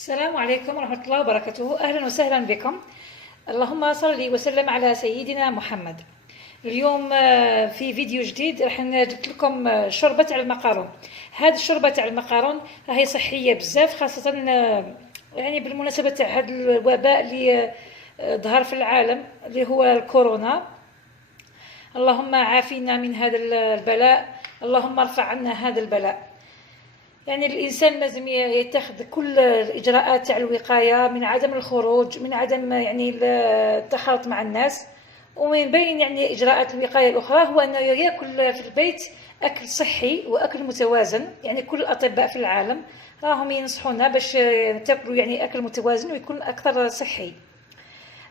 السلام عليكم ورحمة الله وبركاته. أهلا وسهلا بكم. اللهم صل وسلم على سيدنا محمد. اليوم في فيديو جديد راح جبت لكم شوربة على المقارون. هذه الشوربة تاع المقارون راهي صحية بزاف، خاصة يعني بالمناسبة تاع هذا الوباء اللي ظهر في العالم اللي هو الكورونا. اللهم عافينا من هذا البلاء، اللهم ارفع عنا هذا البلاء. يعني الانسان لازم يتخذ كل الاجراءات تاع الوقايه من عدم الخروج، من عدم يعني التخالط مع الناس، ومن بين يعني اجراءات الوقايه الاخرى هو انه ياكل في البيت اكل صحي واكل متوازن. يعني كل الاطباء في العالم راهم ينصحونا باش تاكلوا يعني اكل متوازن ويكون اكثر صحي.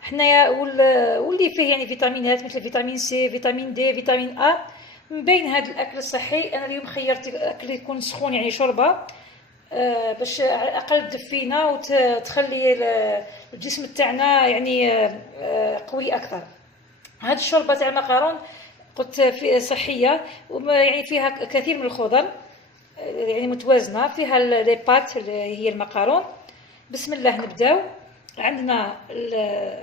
حنايا واللي فيه يعني فيتامينات مثل فيتامين سي، فيتامين دي، فيتامين ا. من بين هذا الاكل الصحي انا اليوم خيرت اكل يكون سخون، يعني شوربه باش على الاقل تدفينا وتخلي الجسم تاعنا يعني قوي اكثر. هذه الشوربه تاع المقارون قلت صحيه، يعني فيها كثير من الخضر، يعني متوازنه، فيها لي بات اللي هي المقارون. بسم الله نبداو. عندنا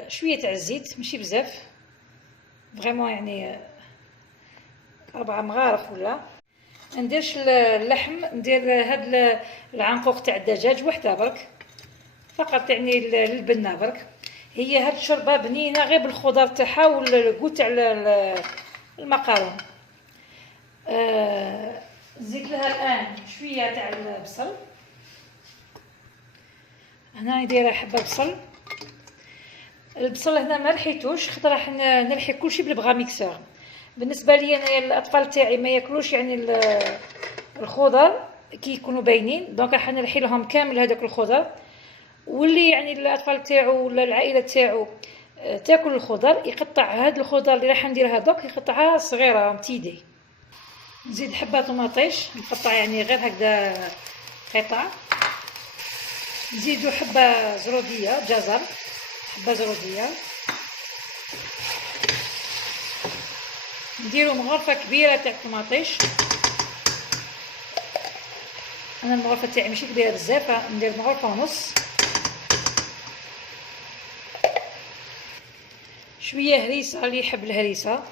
شويه تاع الزيت، ماشي بزاف، فريمون يعني 4 مغارف ولا. نديرش اللحم، ندير هاد العنقوق تاع الدجاج وحده برك، فقط يعني للبنه برك. هي هاد الشوربه بنينه غير بالخضر تاعها والكو تاع المقارون. نزيد لها الان شويه تاع البصل. هنا ندير حبه بصل. البصل هنا ما رحيتوش خاطر راح نرحي كلشي بالبغا ميكسور. بالنسبه لي انا الاطفال تاعي ما ياكلوش يعني الخضر كي يكونوا باينين، دونك راح نرحي لهم كامل هذاك الخضر. واللي يعني الاطفال تاعو ولا العائله تاعو تاكل الخضر، يقطع هاد الخضر اللي راح نديرها دوك يقطعها صغيره متيدي. نزيد حبه طماطيش نقطع يعني غير هكذا قطع. نزيدو حبه زروديه جزر، حبه زروديه. نديرو مغرفه كبيره تاع الطماطيش. انا المغرفه تاعي ماشي كبيره بزاف، ندير مغرفه ونص. شويه هريسه اللي يحب الهريسه.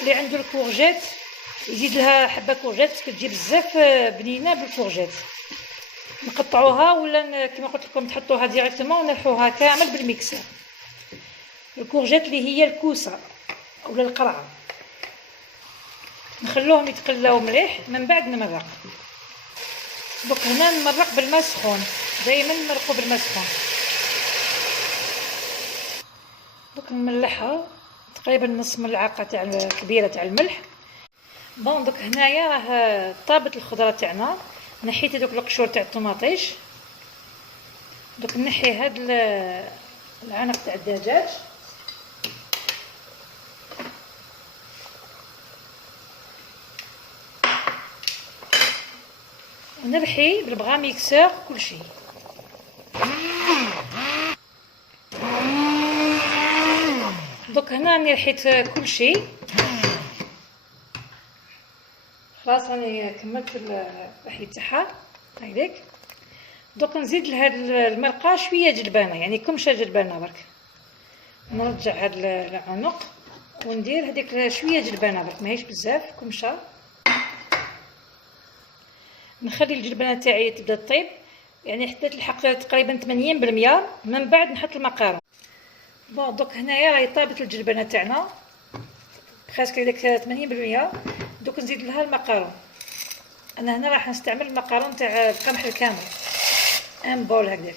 اللي عنده الكورجيت يزيد لها حبه كورجيت، كتجي بزاف بنينه بالكورجيت. نقطعوها ولا كما قلت لكم تحطوها ديريكتومون ونرحوها كامل بالميكسر. الكورجيت اللي هي الكوسه ولا القرعه، نخلوهم يتقلاو مليح من بعد نمرق. دوك هنا نمرق بالماء سخون، دائما نمرقو بالماء سخون. دوك نملحها تقريبا نص ملعقه تاع كبيره تاع الملح. بون دوك هنايا راه طابت الخضره تاعنا، نحيت دوك القشور تاع الطماطيش. دوك نحي هاد العنق تاع الدجاج. ونرحي بالبغا ميكسور كلشي. دوك هنا راني رحيت كلشي خلاص، راني كملت الرحي تاعها هايديك. دوك نزيد لهاد المرقه شويه جلبانه، يعني كمشه جلبانه برك. نرجع هاد العنق وندير هذيك شويه جلبانه برك، ماهيش بزاف، كمشه. نخلي الجلبانه تاعي تبدا طيب، يعني حتى تلحق تقريبا 80%، من بعد نحط المقارون. بون دوك هنايا راهي طابت الجلبانه تاعنا بريسك هذاك 80%. دوك نزيد لها المقارون. انا هنا راح نستعمل المقارون تاع القمح الكامل، ان بول هكذاك.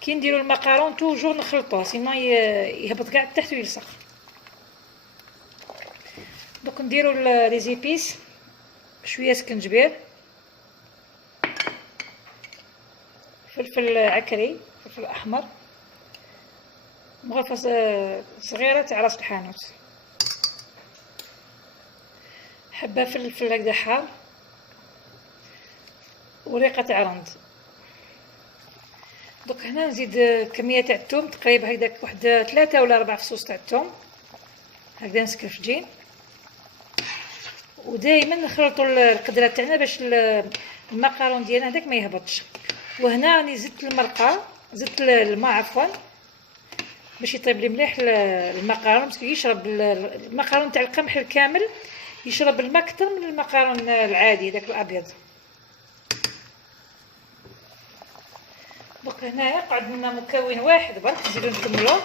كي نديرو المقارون توجور نخلطوه، سينو يهبط كاع تحت ويلصق. دوك نديرو لي زيبيس، شويه سكنجبير، فلفل عكري، فلفل احمر، مغرفه صغيره تاع راس الحانوت، حبه فلفل هكذا حار، وريقه تاع رند. دوك هنا نزيد كميه تاع الثوم، تقريبا هكذاك واحد 3 ولا 4 فصوص تاع الثوم. هكذا مسكرفجين. ودائما نخلطوا القدره تاعنا باش المقارون ديالنا هذاك ما يهبطش. وهنا راني زدت المرقه، زدت الماء عفوا، باش يطيب لي مليح المقارون، باش يشرب المقارون تاع القمح الكامل يشرب الماء اكثر من المقارون العادي داك الابيض. دونك هنايا قعد لنا مكون واحد برك، نزيدو نكملوه.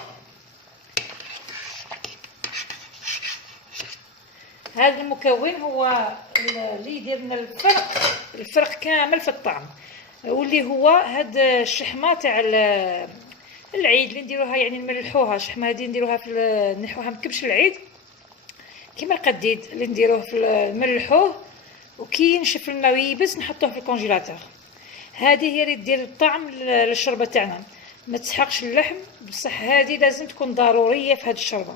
هذا المكون هو اللي يدير لنا الفرق كامل في الطعم، واللي هو هاد الشحمه تاع العيد اللي نديروها، يعني نملحوها. الشحمه هذه نديروها في نحوها مكبش العيد كيما القديد اللي نديروه في نملحوه، وكي ينشف لنا ويبس نحطوه في الكونجيلاتور. هذه هي اللي دير الطعم للشربه تاعنا، ما تسحقش اللحم، بصح هذه لازم تكون ضروريه في هذه الشربه.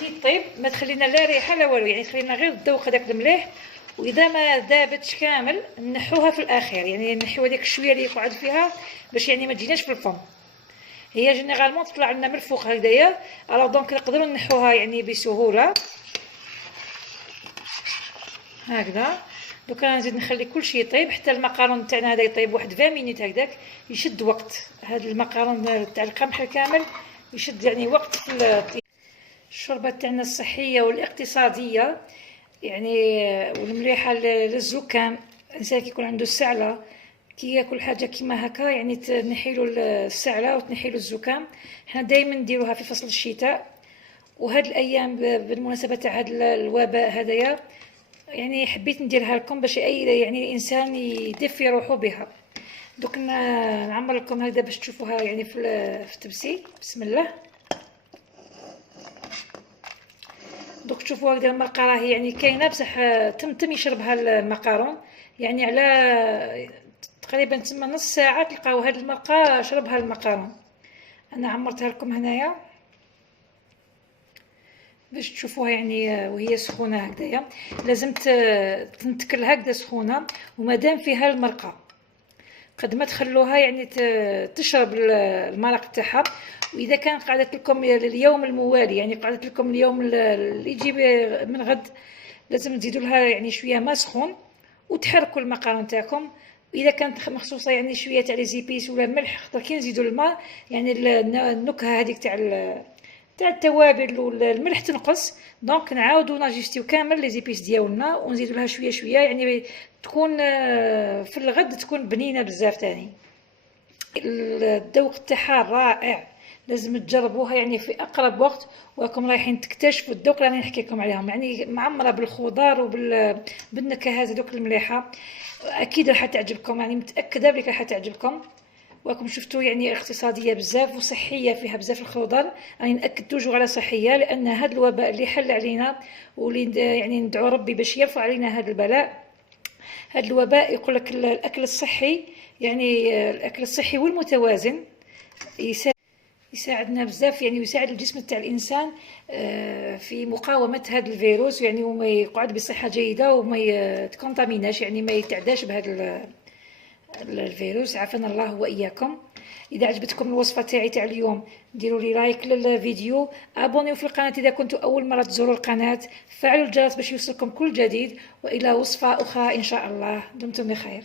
كي طيب ما تخلينا لا ريحه لا والو، يعني خلينا غير الذوق هذاك المليح. واذا ما ذابتش كامل نحوها في الاخير، يعني نحيو هذيك الشويه اللي يقعد فيها باش يعني ما تجيناش في الفم. هي جينيرالمون تطلع لنا من الفوق هكذايا، الوغ دونك نقدروا نحوها يعني بسهوله هكذا. دوكا نزيد نخلي كلشي يطيب حتى المقارون تاعنا هذا يطيب واحد 20 مينوت هكذاك، يشد وقت. هذا المقارون تاع القمح الكامل يشد يعني وقت في الشوربه تاعنا الصحيه والاقتصاديه، يعني والمليحه للزكام. الانسان كيكون عنده السعله كي ياكل حاجه كيما هكا يعني تنحيلو السعله وتنحيلو الزكام. حنا دائما نديروها في فصل الشتاء، وهاد الايام بالمناسبه تاع هذا الوباء هذايا يعني حبيت نديرها لكم باش اي يعني الانسان يدفي روحه بها. دوك نعمر لكم هكذا باش تشوفوها يعني في التبسيل. بسم الله. دوك تشوفوا هكذا المرقه راهي يعني كاينه بصح تم يشربها المقارون، يعني على تقريبا تما نص ساعه تلقاو هاد المرقه شربها المقارون. انا عمرتها لكم هنايا باش تشوفوها يعني وهي سخونه هكذايا. لازم تنتكل هكذا سخونه، ومادام فيها المرقه قد ما تخلوها يعني تشرب المرق تاعها. واذا كان قعدت لكم اليوم الموالي، يعني قعدت لكم اليوم اللي يجي من غد، لازم تزيدوا لها يعني شويه ماء سخون وتحركوا المقارن تاعكم. واذا كانت مخصوصه يعني شويه تاع لي زيبيس ولا ملح، خاطر كي نزيدوا الماء يعني النكهه هذيك تاع التوابل والملح تنقص. دونك نعاودوا ناجستيو كامل لي زيبيس ديالنا ونزيدوا لها شويه شويه، يعني تكون في الغد تكون بنينه بزاف تاني. الذوق تاعها رائع، لازم تجربوها يعني في اقرب وقت. وراكم رايحين تكتشفوا الذوق اللي راني نحكي لكم عليهم، يعني معمره بالخضار بالنكهات هذوك المليحه. اكيد راح تعجبكم، يعني متاكده بلي راح تعجبكم. وراكم شفتوا يعني اقتصاديه بزاف وصحيه، فيها بزاف الخضر. راني ناكد توجو على صحيه، لان هذا الوباء اللي حل علينا واللي يعني ندعو ربي باش يرفع علينا هذا البلاء. هذا الوباء يقول لك الاكل الصحي، يعني الاكل الصحي والمتوازن يساعدنا بزاف، يعني يساعد الجسم تاع الانسان في مقاومه هذا الفيروس، يعني وما يقعد بصحه جيده وما يتكونتاميناش، يعني ما يتعداش بهذا الفيروس. عافانا الله واياكم. اذا عجبتكم الوصفه تاع اليوم ديروا لي لايك للفيديو، ابونيو في القناه اذا كنتوا اول مره تزوروا القناه، فعلوا الجرس باش يوصلكم كل جديد. والى وصفه اخرى ان شاء الله. دمتم بخير.